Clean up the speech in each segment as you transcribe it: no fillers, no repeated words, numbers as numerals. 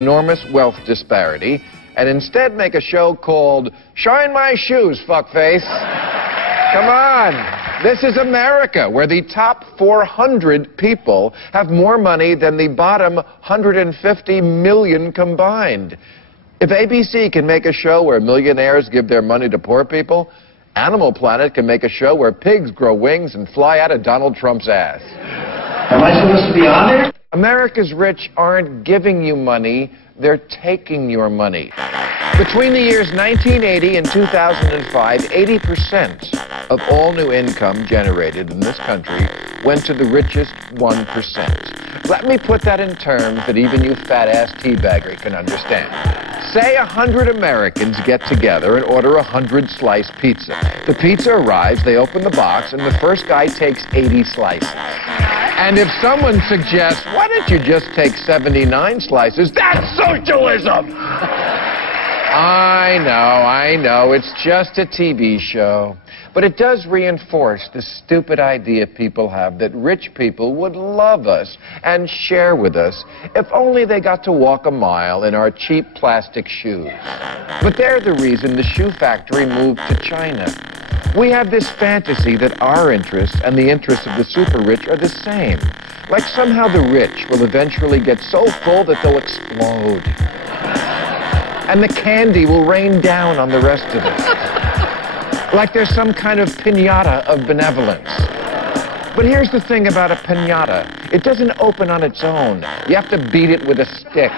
enormous wealth disparity and instead make a show called Shine My Shoes, Fuckface. Come on. This is America, where the top 400 people have more money than the bottom 150 million combined. If ABC can make a show where millionaires give their money to poor people, Animal Planet can make a show where pigs grow wings and fly out of Donald Trump's ass. Am I supposed to be on there? America's rich aren't giving you money, they're taking your money. Between the years 1980 and 2005, 80% of all new income generated in this country went to the richest 1%. Let me put that in terms that even you fat-ass teabagger can understand. Say 100 Americans get together and order 100-slice pizza. The pizza arrives, they open the box, and the first guy takes 80 slices. And if someone suggests, why don't you just take 79 slices, that's socialism! I know, it's just a TV show. But it does reinforce the stupid idea people have that rich people would love us and share with us if only they got to walk a mile in our cheap plastic shoes. But they're the reason the shoe factory moved to China. We have this fantasy that our interests and the interests of the super rich are the same. Like somehow the rich will eventually get so full that they'll explode. And the candy will rain down on the rest of us. Like there's some kind of piñata of benevolence. But here's the thing about a piñata. It doesn't open on its own. You have to beat it with a stick.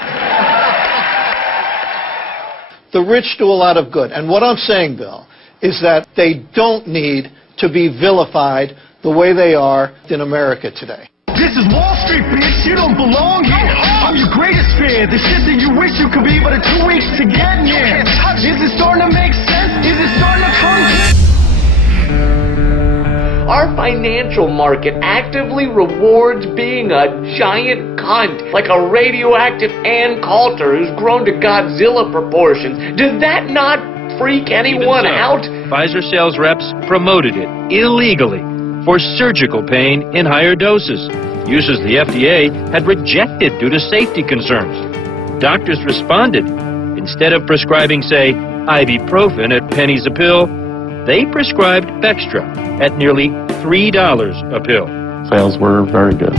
The rich do a lot of good. And what I'm saying, Bill, is that they don't need to be vilified the way they are in America today. This is Wall Street, bitch. You don't belong here. I'm your greatest fan. The shit that you wish you could be, but it took 2 weeks to get here. Is it starting to make sense? Is it starting to come? Our financial market actively rewards being a giant cunt, like a radioactive Ann Coulter who's grown to Godzilla proportions. Does that not freak anyone out? Pfizer sales reps promoted it illegally for surgical pain in higher doses, uses the FDA had rejected due to safety concerns. Doctors responded. Instead of prescribing, say, ibuprofen at pennies a pill, they prescribed Bextra at nearly $3 a pill. Sales were very good.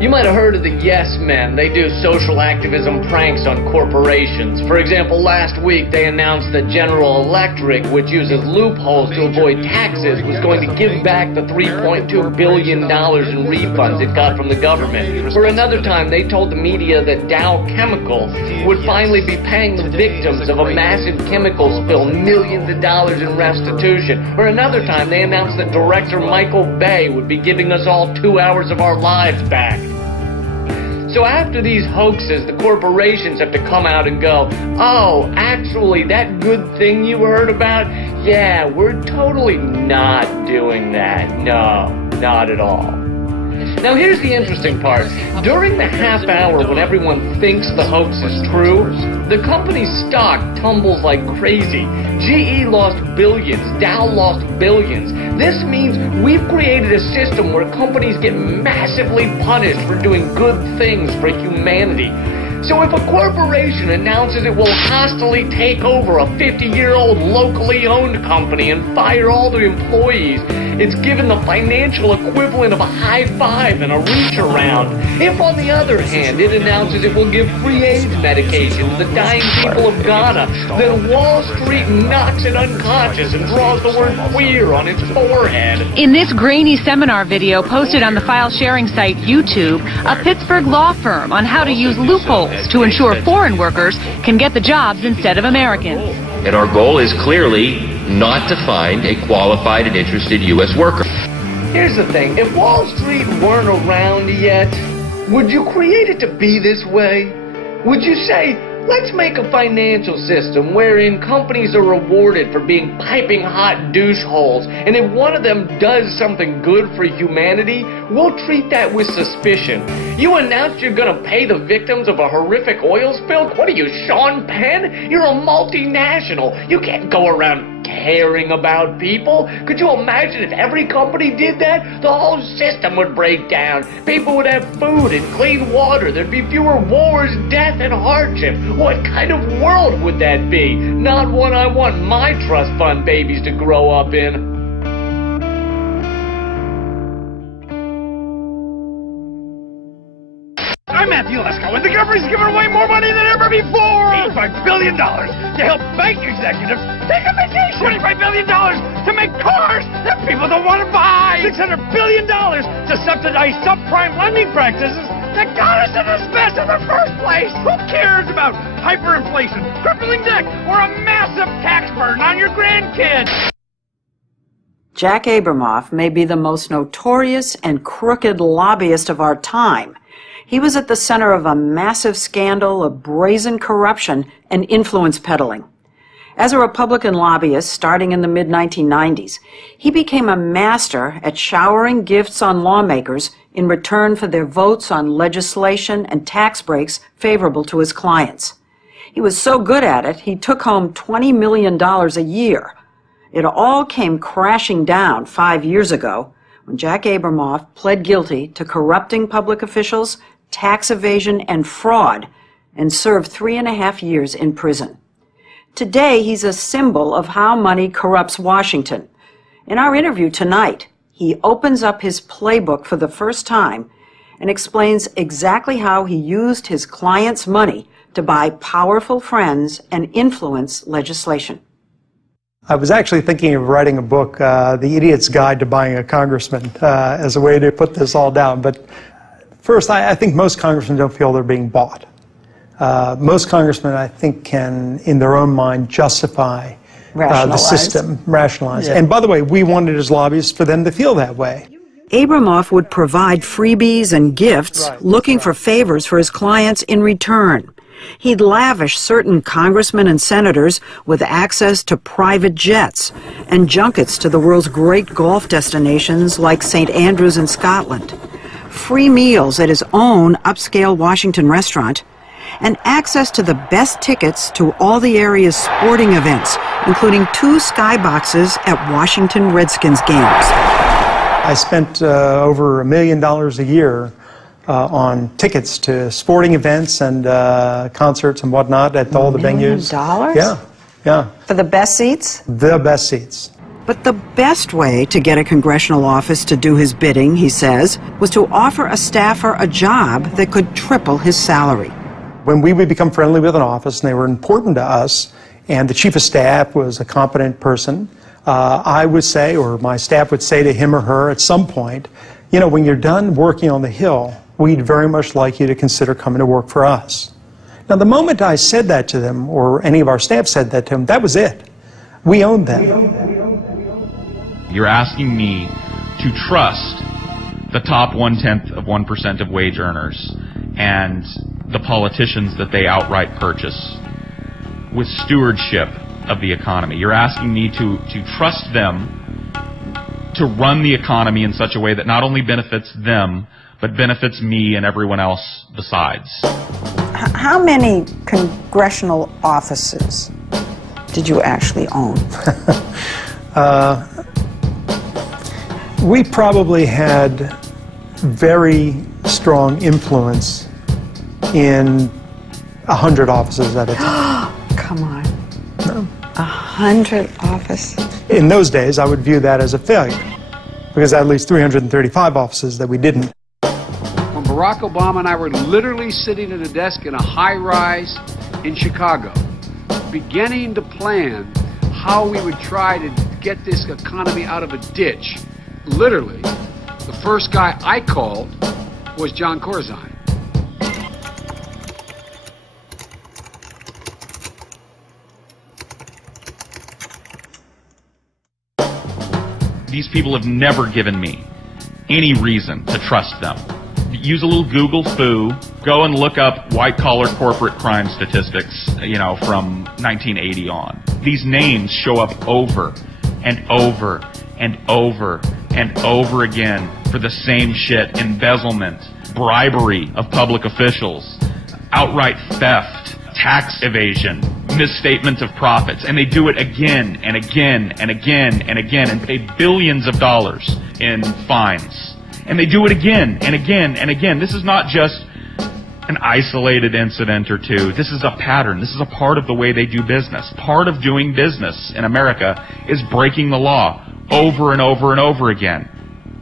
You might have heard of the Yes Men. They do social activism pranks on corporations. For example, last week they announced that General Electric, which uses loopholes to avoid taxes, was going to give back the $3.2 billion in refunds it got from the government. For another time, they told the media that Dow Chemical would finally be paying the victims of a massive chemical spill millions of dollars in restitution. Or another time, they announced that director Michael Bay would be giving us all 2 hours of our lives back. So after these hoaxes, the corporations have to come out and go, oh, actually, that good thing you heard about? Yeah, we're totally not doing that. No, not at all. Now here's the interesting part. During the half hour when everyone thinks the hoax is true, the company's stock tumbles like crazy. GE lost billions, Dow lost billions. This means we've created a system where companies get massively punished for doing good things for humanity. So if a corporation announces it will hostily take over a 50-year-old locally owned company and fire all the employees, it's given the financial equivalent of a high five and a reach around. If, on the other hand, it announces it will give free AIDS medication to the dying people of Ghana, then Wall Street knocks it unconscious and draws the word queer on its forehead. In this grainy seminar video posted on the file sharing site YouTube, a Pittsburgh law firm on how to use loopholes to ensure foreign workers can get the jobs instead of Americans. And our goal is clearly not to find a qualified and interested U.S. worker. Here's the thing, if Wall Street weren't around yet, would you create it to be this way? Would you say, let's make a financial system wherein companies are rewarded for being piping hot douche holes, and if one of them does something good for humanity, we'll treat that with suspicion. You announced you're gonna pay the victims of a horrific oil spill? What are you, Sean Penn? You're a multinational. You can't go around caring about people. Could you imagine if every company did that? The whole system would break down. People would have food and clean water. There'd be fewer wars, death, and hardship. What kind of world would that be? Not one I want my trust fund babies to grow up in. I'm Matthew Lesko, and the government's giving away more money than ever before! $85 billion to help bank executives take a vacation! $25 billion to make cars that people don't want to buy! $600 billion to subsidize subprime lending practices that got us in this mess in the first place! Who cares about hyperinflation, crippling debt, or a massive tax burden on your grandkids? Jack Abramoff may be the most notorious and crooked lobbyist of our time. He was at the center of a massive scandal of brazen corruption and influence peddling. As a Republican lobbyist starting in the mid-1990s, he became a master at showering gifts on lawmakers in return for their votes on legislation and tax breaks favorable to his clients. He was so good at it, he took home $20 million a year. It all came crashing down 5 years ago when Jack Abramoff pled guilty to corrupting public officials, tax evasion, and fraud, and served 3.5 years in prison. Today, he's a symbol of how money corrupts Washington. In our interview tonight, he opens up his playbook for the first time and explains exactly how he used his clients' money to buy powerful friends and influence legislation. I was actually thinking of writing a book, The Idiot's Guide to Buying a Congressman, as a way to put this all down. But first, I think most congressmen don't feel they're being bought. Most congressmen, I think, can, in their own mind, justify the system, rationalize. Yeah. And by the way, we wanted as lobbyists for them to feel that way. Abramoff would provide freebies and gifts, looking for favors for his clients in return. He'd lavish certain congressmen and senators with access to private jets and junkets to the world's great golf destinations like St. Andrews in Scotland, free meals at his own upscale Washington restaurant, and access to the best tickets to all the area's sporting events, including 2 skyboxes at Washington Redskins games. I spent over $1 million a year on tickets to sporting events and concerts and whatnot at all the venues. $1 million? Yeah, yeah. For the best seats? The best seats. But the best way to get a congressional office to do his bidding, he says, was to offer a staffer a job that could triple his salary. When we would become friendly with an office and they were important to us, and the chief of staff was a competent person, I would say, or my staff would say to him or her at some point, you know, when you're done working on the Hill, we'd very much like you to consider coming to work for us. Now, the moment I said that to them, or any of our staff said that to them, that was it. We owned them. You're asking me to trust the top 0.1% of wage earners and the politicians that they outright purchase with stewardship of the economy. You're asking me to trust them to run the economy in such a way that not only benefits them, but benefits me and everyone else besides. How many congressional offices did you actually own? We probably had very strong influence in 100 offices at a time. Come on. No. 100 offices? In those days, I would view that as a failure, because at least 335 offices that we didn't. When Barack Obama and I were literally sitting at a desk in a high-rise in Chicago, beginning to plan how we would try to get this economy out of a ditch, literally, the first guy I called was John Corzine. These people have never given me any reason to trust them. Use a little Google foo, go and look up white-collar corporate crime statistics, you know, from 1980 on. These names show up over and over and over and over again for the same shit: embezzlement, bribery of public officials, outright theft, tax evasion, misstatement of profits. And they do it again and again and again and again and pay billions of dollars in fines. And they do it again and again and again. This is not just an isolated incident or two. This is a pattern. This is a part of the way they do business. Part of doing business in America is breaking the law over and over and over again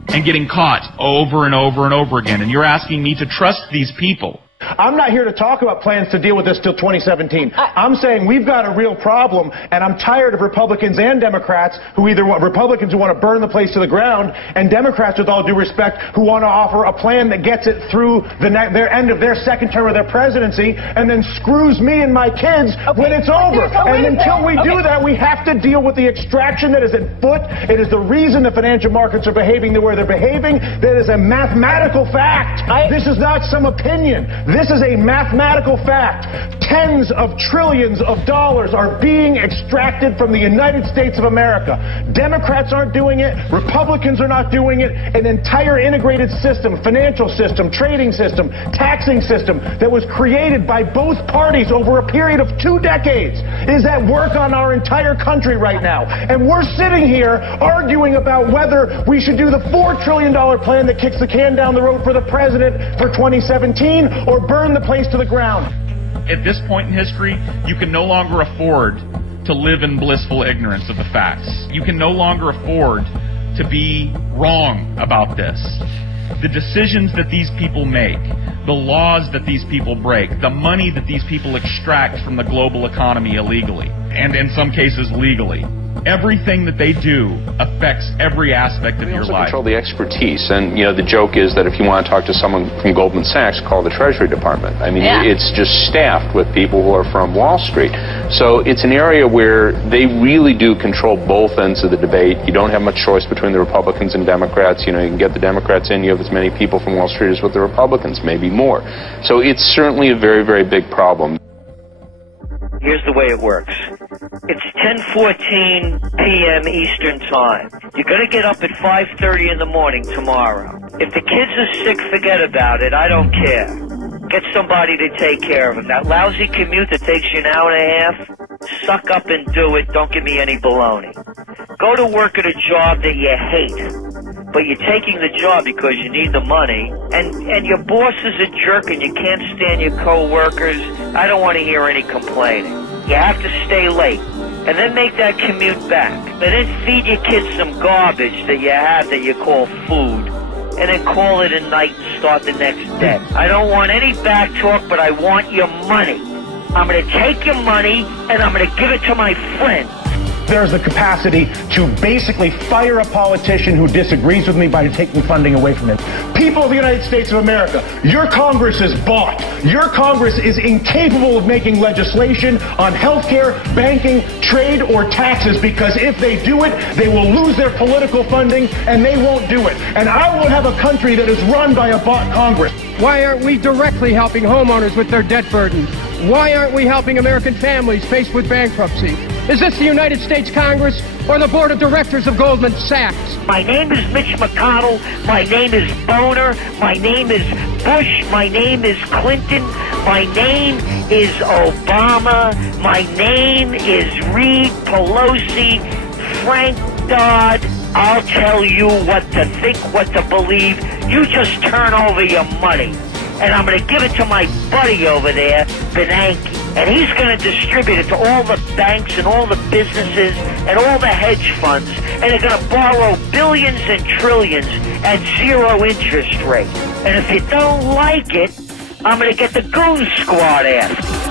and getting caught over and over and over again. And you're asking me to trust these people. I'm not here to talk about plans to deal with this till 2017. I'm saying we've got a real problem, and I'm tired of Republicans and Democrats who either want Republicans who want to burn the place to the ground, and Democrats, with all due respect, who want to offer a plan that gets it through their end of their second term of their presidency, and then screws me and my kids when it's over. And until we do that, we have to deal with the extraction that is at foot. It is the reason the financial markets are behaving the way they're behaving. That is a mathematical fact. This is not some opinion. This is a mathematical fact. Tens of trillions of dollars are being extracted from the United States of America. Democrats aren't doing it. Republicans are not doing it. An entire integrated system, financial system, trading system, taxing system that was created by both parties over a period of 2 decades is at work on our entire country right now. And we're sitting here arguing about whether we should do the $4 trillion plan that kicks the can down the road for the president for 2017 or burn the place to the ground. At this point in history, you can no longer afford to live in blissful ignorance of the facts. You can no longer afford to be wrong about this. The decisions that these people make, the laws that these people break, the money that these people extract from the global economy illegally, and in some cases legally, everything that they do affects every aspect of your life. Control the expertise, and the joke is that if you want to talk to someone from Goldman Sachs, call the Treasury Department. I mean, it's just staffed with people who are from Wall Street. So it's an area where they really do control both ends of the debate. You don't have much choice between the Republicans and Democrats. You can get the Democrats in, you have as many people from Wall Street as with the Republicans, maybe more. So it's certainly a very, very big problem. Here's the way it works. It's 10:14 p.m. Eastern Time. You're going to get up at 5:30 in the morning tomorrow. If the kids are sick, forget about it. I don't care. Get somebody to take care of them. That lousy commute that takes you an hour and a half, suck up and do it. Don't give me any baloney. Go to work at a job that you hate, but you're taking the job because you need the money, and your boss is a jerk and you can't stand your co-workers. I don't want to hear any complaining. You have to stay late, and then make that commute back, and then feed your kids some garbage that you have that you call food, and then call it a night and start the next day. I don't want any back talk, but I want your money. I'm going to take your money, and I'm going to give it to my friend. There's the capacity to basically fire a politician who disagrees with me by taking funding away from him. People of the United States of America, your Congress is bought. Your Congress is incapable of making legislation on healthcare, banking, trade, or taxes, because if they do it, they will lose their political funding and they won't do it. And I will have a country that is run by a bought Congress. Why aren't we directly helping homeowners with their debt burden? Why aren't we helping American families faced with bankruptcy? Is this the United States Congress or the Board of Directors of Goldman Sachs? My name is Mitch McConnell. My name is Boner. My name is Bush. My name is Clinton. My name is Obama. My name is Reid, Pelosi, Frank Dodd. I'll tell you what to think, what to believe. You just turn over your money. And I'm going to give it to my buddy over there, Bernanke. And he's going to distribute it to all the banks and all the businesses and all the hedge funds. And they're going to borrow billions and trillions at 0 interest rate. And if you don't like it, I'm going to get the goon squad after.